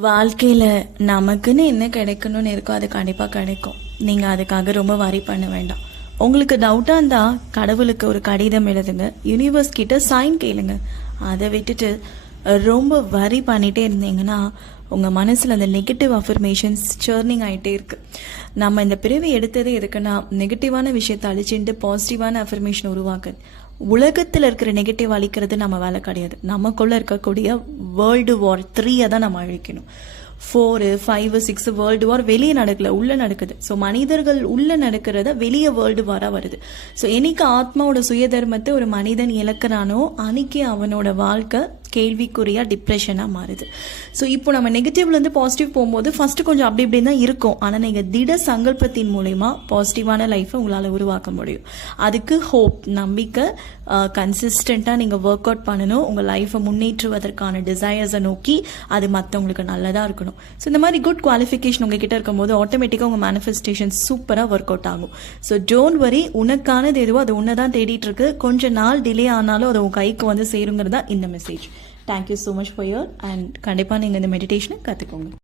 வாழ்க்கையில் நமக்குன்னு என்ன கிடைக்கணும்னு இருக்கோ அது கண்டிப்பாக கிடைக்கும். நீங்கள் அதுக்காக ரொம்ப வரி பண்ண வேண்டாம். உங்களுக்கு டவுட்டாக இருந்தால் கடவுளுக்கு ஒரு கடிதம் எழுதுங்க. யூனிவர்ஸ் கிட்ட சைன் கேளுங்க. அதை விட்டுட்டு ரொம்ப வரி பண்ணிகிட்டே இருந்தீங்கன்னா உங்கள் மனசில் அந்த நெகட்டிவ் அஃபர்மேஷன்ஸ் சேர்னிங் ஆகிட்டே இருக்குது நம்ம இந்த பிறவி எடுத்ததே எதுக்குன்னா நெகட்டிவான விஷயத்தை அழிச்சுட்டு பாசிட்டிவான அஃபர்மேஷன் உருவாக்குது. உலகத்தில் இருக்கிற நெகட்டிவ் அழிக்கிறது நம்ம வேலை கிடையாது. நமக்குள்ளே இருக்கக்கூடிய வேர்ல்டு வார் த்ரீயை தான் நம்ம அழிக்கணும். Four five six world war வெளியே நடக்கல உள்ளே நடக்குது. ஸோ மனிதர்கள் உள்ளே நடக்கிறத வெளியே வேர்ல்டு வாராக வருது. ஸோ என்னைக்கு ஆத்மாவோட சுயதர்மத்தை ஒரு மனிதன் இழக்கிறானோ அன்னைக்கு அவனோட வாழ்க்கை கேள்விக்குறியா டிப்ரெஷனாக மாறுது. ஸோ இப்போ நம்ம நெகட்டிவ்லேருந்து பாசிட்டிவ் போகும்போது ஃபஸ்ட்டு கொஞ்சம் அப்படி இப்படி தான் இருக்கும். ஆனால் நீங்கள் திட சங்கல்பத்தின் மூலயமா பாசிட்டிவான லைஃப்பை உங்களால் உருவாக்க முடியும். அதுக்கு ஹோப் நம்பிக்கை கன்சிஸ்டண்ட்டாக நீங்கள் ஒர்க் அவுட் பண்ணணும். உங்கள் லைஃப்பை முன்னேற்றுவதற்கான டிசையர்ஸை நோக்கி அது மற்றவங்களுக்கு நல்லதாக இருக்கணும். ஸோ இந்த மாதிரி குட் குவாலிஃபிகேஷன் உங்ககிட்ட இருக்கும்போது ஆட்டோமேட்டிக்காக உங்கள் மேனிஃபெஸ்டேஷன் சூப்பராக ஒர்க் அவுட் ஆகும். ஸோ டோன்ட் வரி உனக்கானது எதுவோ அது உன்னை தான் தேடிட்டு இருக்கு. கொஞ்ச நாள் டிலே ஆனாலும் அது உன் கைக்கு வந்து சேருங்கிறது தான் இந்த message thank you so much for your and கண்டிப்பாக நீங்கள் இந்த மெடிடேஷனை கற்றுக்கோங்க